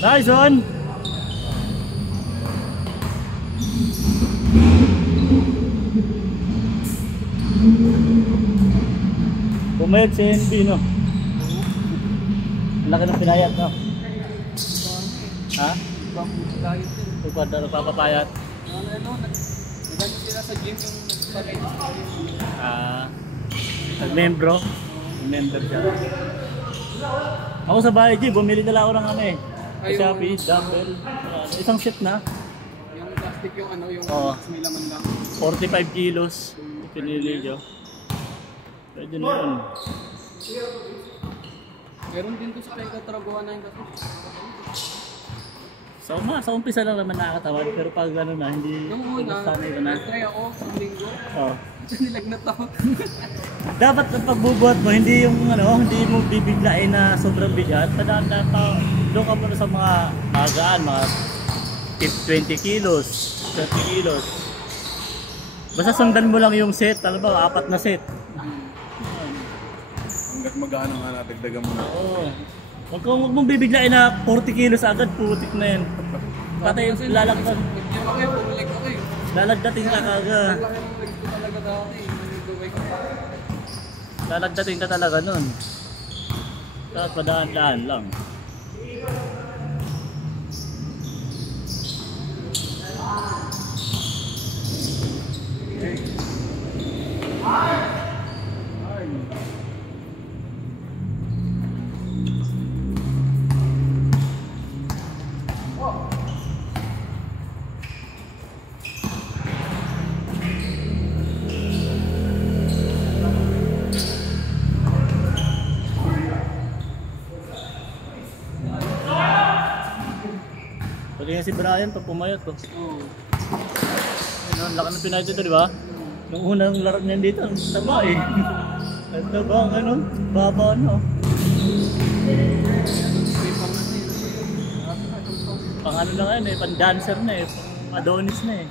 Nice one. Pumayat si NB, no? Laki ng pinayat, no? Ha? Ito pa daw papapayat. Nagano sila sa gym yung nag-membro. Nag-member siya. Ako sa bahay, G, bumili nila ako ng ano eh. Shopee, dumbbell. Isang set na. Yung plastic yung ano, yung milaman lang. 45 kilos. Pinili nyo. Pwede na yun. Meron din to sa Pagkatraguan na yung kasi. Sa umpisa lang naman nakakatawan, pero pag gano'n na, hindi nasanay ko na. Try ako sa linggo. Oo. Nilagnat ako. Dapat ang pagbubuhat mo, hindi yung ano, hindi mo bibiglain na sobrang bigat. Tandaan na doon ka muna sa mga magaan, mga 20 kilos, 30 kilos. Basta sundan mo lang yung set, alam ba, 4 na set. Hanggat magano nga natagdagan mo na. Oo. Huwag mong bibiglain na 40 kilos agad, putik na yan. Patay, lalagdag. Lalagdating ka kagad. Lalagdating ka talaga nun. Dapat padaan-daan lang. Pwede nga si Brian pag pumayot to. Ayun, laki ng pinayot ito, di ba? Nung unang laro niyan dito, ang taba eh. Ang taba, ano? Baba ano? Pang ano na nga yun eh, pang dancer na eh, pang Adonis na eh.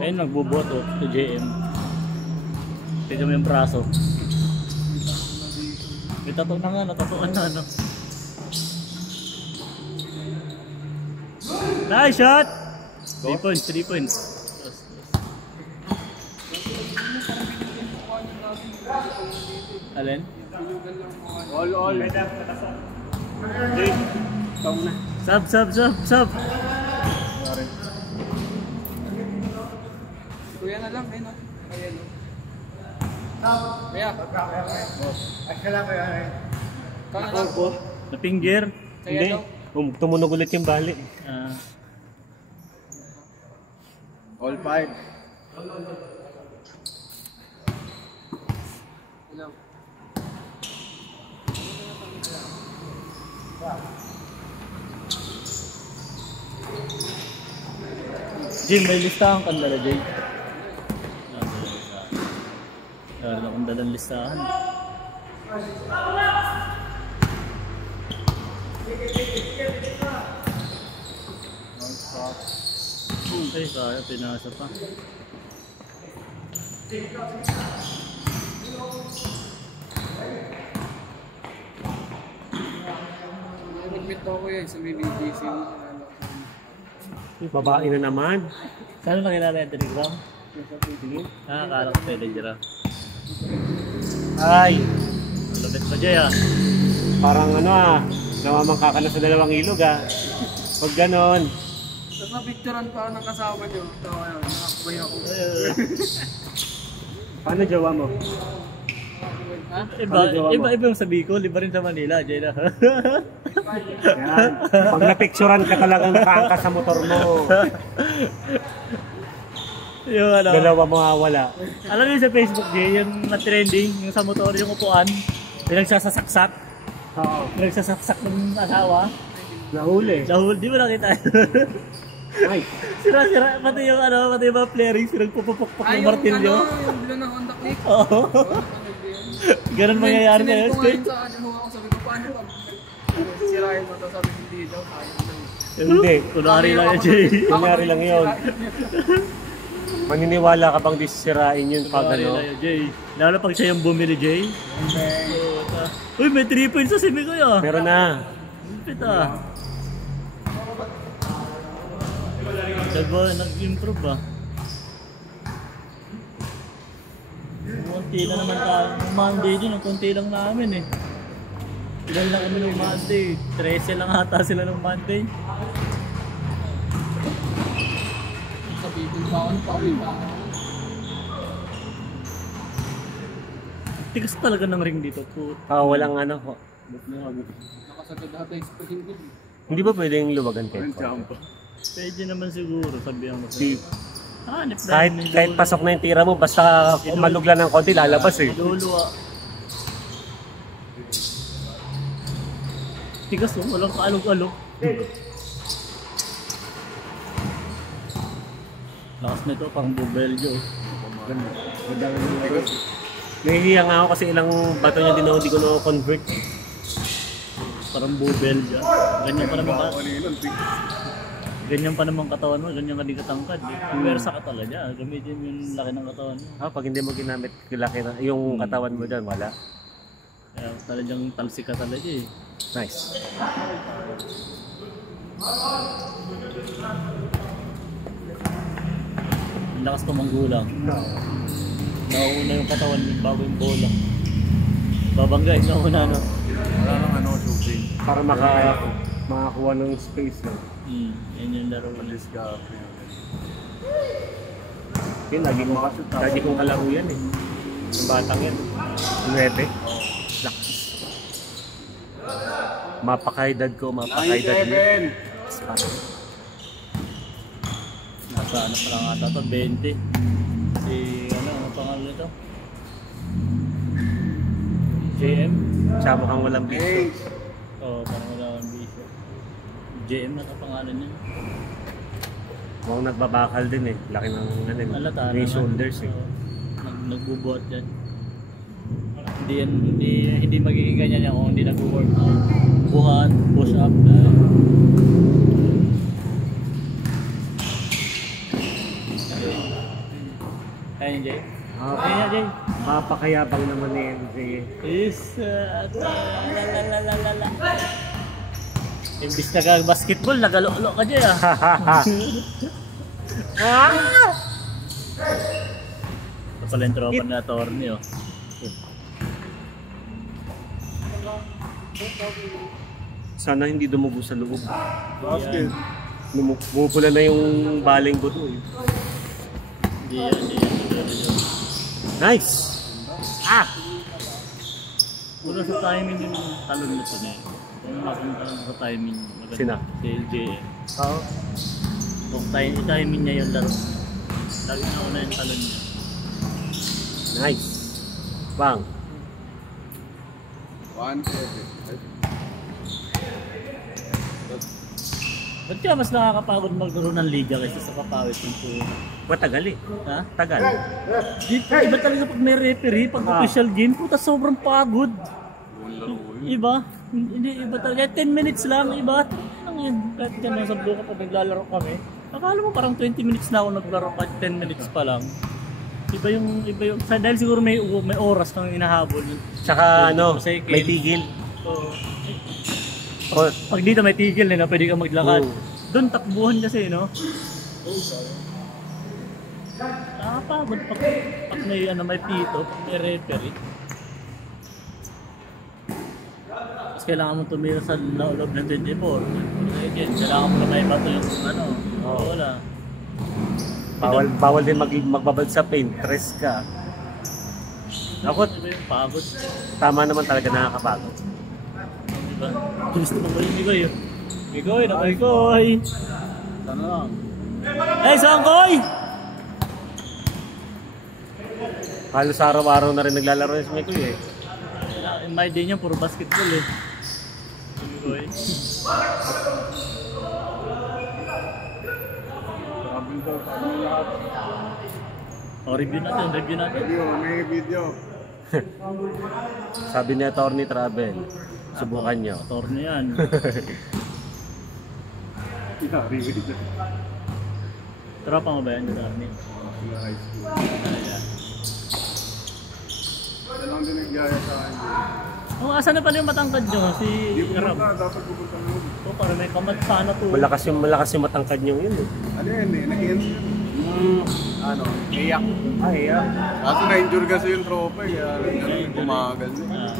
Ayun, nagbubuhat oh, sa JM. Tignan mo yung braso. May tattoo na nga, natatuan na ano. Nice shot! 3 points, 3 points. Alin? All. Jake, ikaw na. Sub. Kuya na lang, ayun o. Ayan o. Kuya. Kailan ko yan eh. Kaya na lang. Na-finger? Hindi. Tumunog ulit yung bali. All 5. Hello. Jim, may listahan kang dala, Jim. Meron akong dalang listahan. Okay, kaya pinasa pa. Nag-meet ako yan sa BBGC. Yung babae na naman. Saan mo nakilala yung Telegram? Akala ko Telegram. Ay! Malapit pa dyan ah. Parang ano Namamangka ka na sa 2 ilog ah. Huwag ganon. Tapos na-picturean pa ng kasama nyo. Tawa yun, nakakabay ako. Paano jowa mo? Ha? Iba yung sa Bicol, iba rin sa Manila, Jay na. Yan. Pag napicturan ka talagang nakaangka sa motor mo, Yung ano, 2 mawawala. alam niyo sa Facebook, Jay, yung na-trending, yung sa motor, yung upuan, yung nagsasasaksak, Oo. nagsasaksak ng asawa. Nahuli. Dahil, di ba nakita? Ay, Sira-sira, pati yung ano, pati yung mga flarings, pinagpupupukpuk ng martilyo. Yung bilo ng Honda Click. Oo. Ganun mangyayari na yun. Sinend ko ngayon sa ano ako, sabi ko, paano pag sirahin mo to, sabi ko, hindi daw, kaya daw. hindi. Kunwari lang yun, Jay. Kunyari lang yun. Maniniwala ka bang disirain yun pag Kunwari ano? lang yun, Jay. Lalo pag siya yung bumili, Jay. Uy, may 3 points sa simi ko yun. Meron na. Lupit ah. Diba, nag-improve ba? Kunti na naman tayo. Monday din, ang kunti lang namin eh. Ilan lang kami ng Monday. 13 lang ata sila ng Monday. Sa Bicol pa ako, pauwi pa ako. Tigas talaga ng ring dito po. Walang ano. Nakasagad ata yung spring good. Hindi ba pwedeng luwagan kayo? Pwede naman siguro, sabihan mo. Di, Hanip kahit pasok na yung tira mo, basta malugla ng konti, lalabas eh. Luluwa. Tigas mo, walang kaalog-alog. Lakas nito, pang Bubeljo. Nahihiya nga ako kasi ilang bato niya din ako, hindi ko na-convert. Parang Bubeljo. Ganyan pa naman ganyan pa naman katawan mo, ganyan ka di katangkad. Puwersa ka talaga, gamitin mo yung laki ng katawan mo. Pag hindi mo ginamit yung katawan mo dyan, wala. Kaya talagang talsik ka talaga eh. Nice. Ang lakas pa manggulang. Nauuna yung katawan mo bago yung bola. Babanggain na una, no? Wala nang ano, shooting. Para makakuha ng space lang. Yan yung laro. Malis ka. Yun, lagi kong kalaro yan eh. Yung batang yan. 9. Laks. Mapakaedad ko, mapakaedad niya. 97! Nasa ano pa lang ata to, 20. Si ano pangalan nito? JM? Tsaka mukhang walang biso. Hey! Oo, parang wala kang bisyo. JM na pangalan niya. Mukhang nagbabakal din eh. Laki ng Alata yung shoulders eh. Nagbubuhat yan. Hindi magiging ganyan yan kung hindi nag-work. Buhat, push up. Kaya niya, Jay? Kaya niya, Jay? Mapakayabang naman ni MJ. Lalalala. Imbis na basketball, nagalo-lo ka, Jay ah. Ito pala yung tropa na attorney oh. Sana hindi dumugo sa loob. Basket! Bumupula na yung baling ko to eh. Hindi yan. Nice! Wala sa timing yung talon nito na yun. Kung napunta sa timing, maganda. Sina? Si LJM. Oo. Kung timing niya yung laro. Lagi na una yung talon niya. Nice! Bang! 1-7. Ba't kaya mas nakakapagod maglaro ng liga kaysa sa papawit ng puno? Matagal eh. Ha? Tagal. Iba talaga pag may referee, pag official game, puta sobrang pagod. Iba? Hindi, iba talaga. 10 minutes lang, iba. Ano yun? Kahit dyan sa blue kapag naglalaro kami, akala mo parang 20 minutes na ako naglaro, kahit 10 minutes pa lang. Iba yung, dahil siguro may oras kang inahabol. Tsaka ano, Cycle. may tigil. So, Oh, pag dito may tigil na pwede kang maglakad. Oo. Doon takbuhan kasi, no? Nakakapagod pag may pito, pag may referee. Tapos kailangan mo tumira sa loob ng 24. Kailangan mo na may bato yung ano. Oo. Wala. Bawal din magbabad sa paint. Stress ka. Ako, Ano ba yung pagod? tama naman talaga nakakapagod. Diba? Gusto mo ba yung Migoy? Migoy, Migoy! Sana lang. Hey, Sangkoy! Halos araw-araw na rin naglalaro yun sa Mikoy eh. In my day niya, puro basketball eh. Migoy. Sabi daw, sabi ng lahat. O, review natin. Video, may video. Sabi ni Attorney Travel, subukan nyo. Motor na yan. Video. Tropa mo ba yan? Dami. High school. Siya lang din naggaya sa akin. Oh, asan na pala yung matangkad nyo? Si Hindi ko Ram. na, dapat pupunta mo. Oh, para may kamat sana to. Malakas yung matangkad nyo yun eh. Ano yan eh, nag-end yun. Ano, iyak. Ay, yeah. Kaso na-injure kasi yung tropa eh, kaya ganun, bumagal niya. Ah,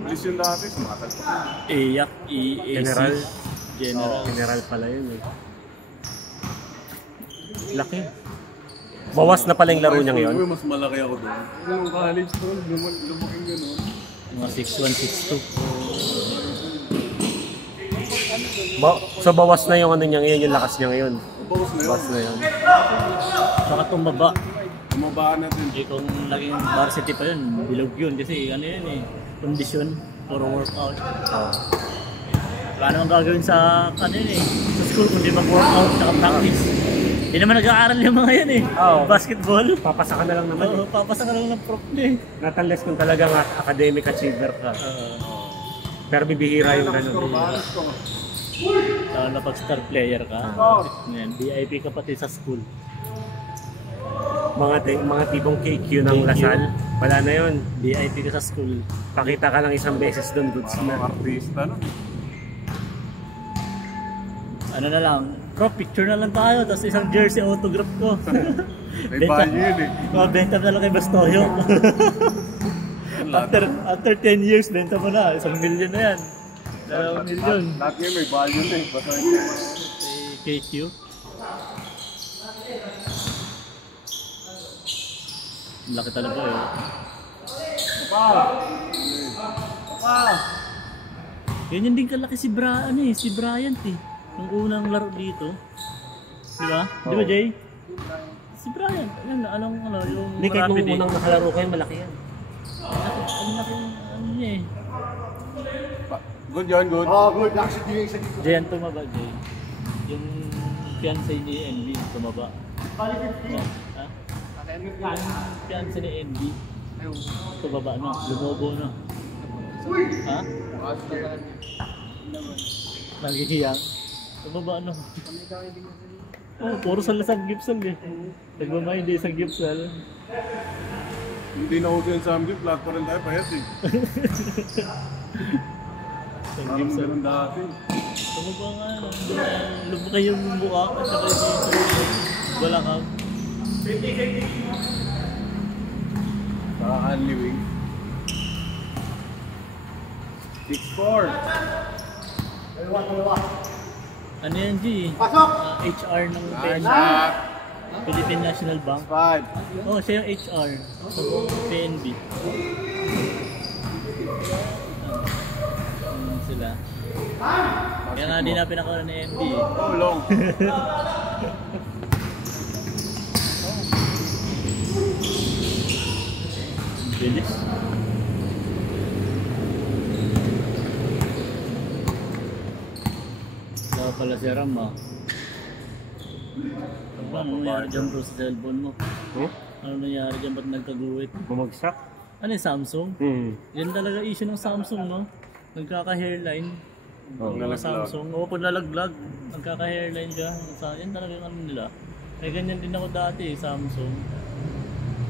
Police yung dati, sumatal pa. Iyak, EAC. General. General. General pala yun eh. Laki. Bawas na pala yung laro niya ngayon. Uy, mas malaki ako doon. Yung college doon, lumaking gano'n. Mga 6'1", 6'2". So bawas na yung ano niya ngayon, yung lakas niya ngayon. Bawas na yun. Bawas na yun. Saka tumaba. Bumabaan natin. Eh, kung naging varsity pa yun, bilog yun. Kasi ano yun eh, kondisyon for workout. Oh. Wala namang gagawin sa kanina eh. Sa school kung di mag-workout, naka-practice. Hindi naman nag-aaral yung mga yan eh. Oo. Basketball. Papasa ka na lang naman Oo, eh. papasa ka lang ng prof eh. Not unless kung talagang academic achiever ka. Pero bibihira yung Tapos ko, gano'n. bahalas ko. Lalo na pag star player ka. Yan, VIP ka pati sa school. Mga tipong KQ ng Lasal, wala na yun. VIP ka sa school. Pakita ka lang isang beses doon, goods Parang na. artista no? Ano na lang, bro, picture na lang tayo, tapos isang jersey autograph ko. May value yun eh. Benta na lang kay Bastoyo. after 10 years, benta mo na. 1 million na yan. 2 million. Lahat ngayon may value na eh. Basta yun. KQ. Laki talaga eh. Ganyan din kalaki si si Bryant eh. Yung unang laro dito. Di ba? Di ba, Jay? Si Bryant. Yan, anong yung Hindi, kahit marami nung unang nakalaro kayo, malaki yan. Ang laki ano niya eh. Good yun, good. Jay, ang tumaba, Jay. Yung fiancé ni NB, tumaba. Yan. Ha? Yung fiancé ni NB, tumaba na, lumobo na. Ha? Nagihiyang. Tumaba na. Oh, puro sa lasag gipsal eh. Nagmamay hindi sa gipsal. Hindi na uso yung samgip, lahat pa rin tayo payat eh. Sa Parang gipsal. ganun dati. Tumaba nga. Lumaki yung mukha at saka yung balakang. Sa Anliwing. 6'4". Ano yan, G? HR ng PNB. Shot. Philippine National Bank. 5. Oh, siya yung HR sa PNB. Sila. Kaya nga di na pinakaroon ni MB. Oh, long. Bilis. Saka pala si Ram ah. Ano nangyari dyan bro sa cellphone mo? Ano nangyari dyan ba't nagkaguwit? Bumagsak? Ano yung Samsung? Yan talaga issue ng Samsung no? Nagkaka-hairline. Mga Samsung. Oo, kung nalaglag, nagkaka-hairline siya. Yan talaga yung ano nila. May ganyan din ako dati Samsung.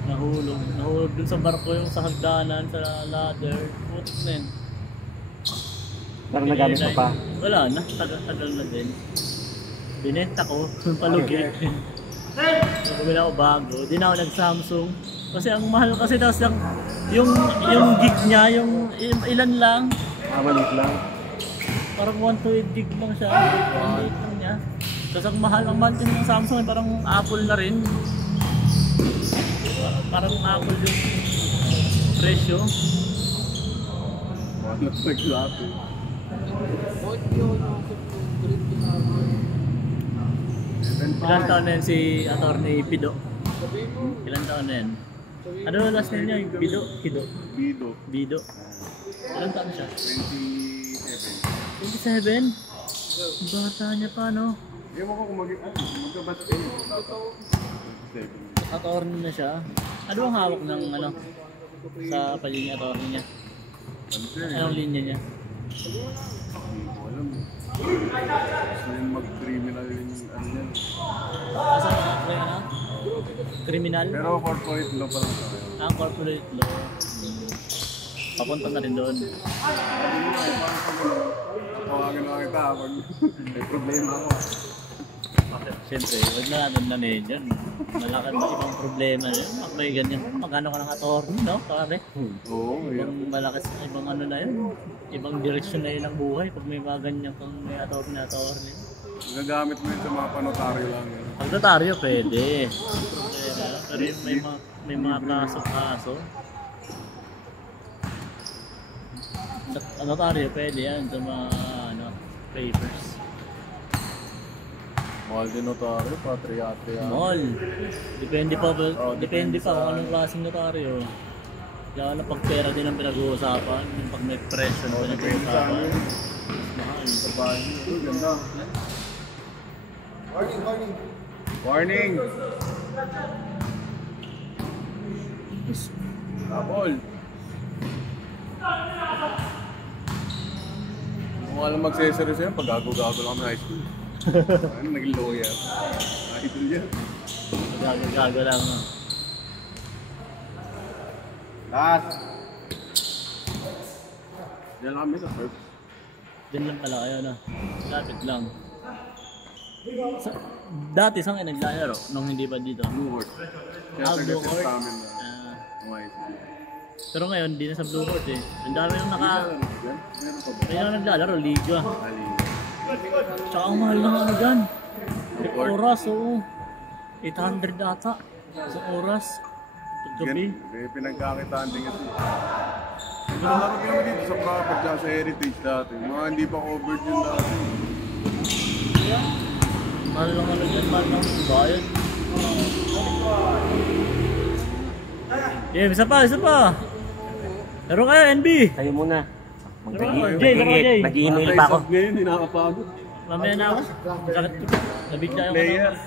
Nahulog dun sa barko yung sa hagdanan, sa ladder. Putik na yun. Pero nagamit mo pa? Wala na, tagal na din. Binenta ko, palugi. Bumili ako bago, di na ako nag-Samsung. Kasi ang mahal kasi tapos yung gig niya, yung ilan lang, Maliit lang. Parang 128 gig lang siya. 128 lang niya. Tapos ang mahal din ng Samsung, parang Apple na rin. Parang Apple yung presyo. Walang naglato. Ilan taon na yan si Atty. Pido? Ilan taon na yan? Ano last name niya? Bido? Kido? Bido. Bido? Ilan taon siya? 27. 27? Bata niya pa, no? Ewan ko kung magkabat kayo. 27. Attorney na siya. Ano ang hawak ng ano? Sa palinya attorney niya? Anong linya niya? Hindi ko alam. Gusto yun mag-criminal yung ano yan. Asa ang ano? Criminal? Pero corporate law pa lang sa akin. Ang corporate law. Papunta na rin doon. Tawagan na kita pag may problema ako. Siyempre, huwag na natin na dyan. Malaki na ibang problema yun. May ganyan. Magkano ka ng attorney, no? Pare. Oo, Ibang malakas, ibang ano na yun. Ibang direksyon na yun ang buhay pag may mga ganyan kang may attorney. Gagamit mo yun sa mga panotaryo lang yun. Pag notaryo, pwede. Pero yung may mga kaso-kaso. Notaryo, pwede yan sa mga ano, papers. Mahal din notaryo, patriate yan. Mall. Depende pa Oh, depende pa kung anong klaseng notaryo. Kaya na pag pera din ang pinag-uusapan, yung pag may presyo na Depende sa ano pinag-uusapan. yun. Mahal. Sa bahay nyo. Ganda. Warning! Apol! Kung alam mag-accessory sa'yo, pag gago-gago lang kami high school. Ano, naging lawyer. Idol yan. Gago lang. Last! Diyan lang kami sa first. Diyan lang pala kayo, no? Lapit lang. Dati saan kayo naglalaro nung hindi pa dito? Blue Horse. Kaya Blue taga-test Horse? namin na Ah, high school. pero ngayon, hindi na sa Blue Horse eh. Ang dami nang Meron pa ba? Kaya na naglalaro, Liga. Ali. Tsaka ang mahal ng ano dyan. Yung oras, oo. 800 ata. Sa oras. Paggabi. May pinagkakitaan din kasi. Naglalaro kami dito sa proper dyan sa heritage dati. Mga hindi pa covered yun dati. Mahal ng ano dyan, mahal ng bayan. Isa pa. Laro kayo, NB. Kayo muna. Jay, laro ka, Jay. Nag-email pa ako. Ngayon, hindi nakapagod. Mamaya na ako. Sakit ko. Nabigla yung Player. ano.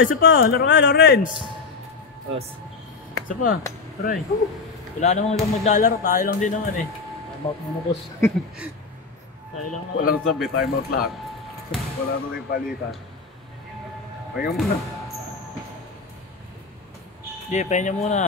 Isa pa. Laro kayo, Lawrence. Isa pa. Try. Wala namang ibang maglalaro. Tayo lang din naman eh. Mamukos. Tayo lang naman. Walang sabi, time out lahat. Wala na yung palitan. Pahinga muna. Jay, pahinga muna.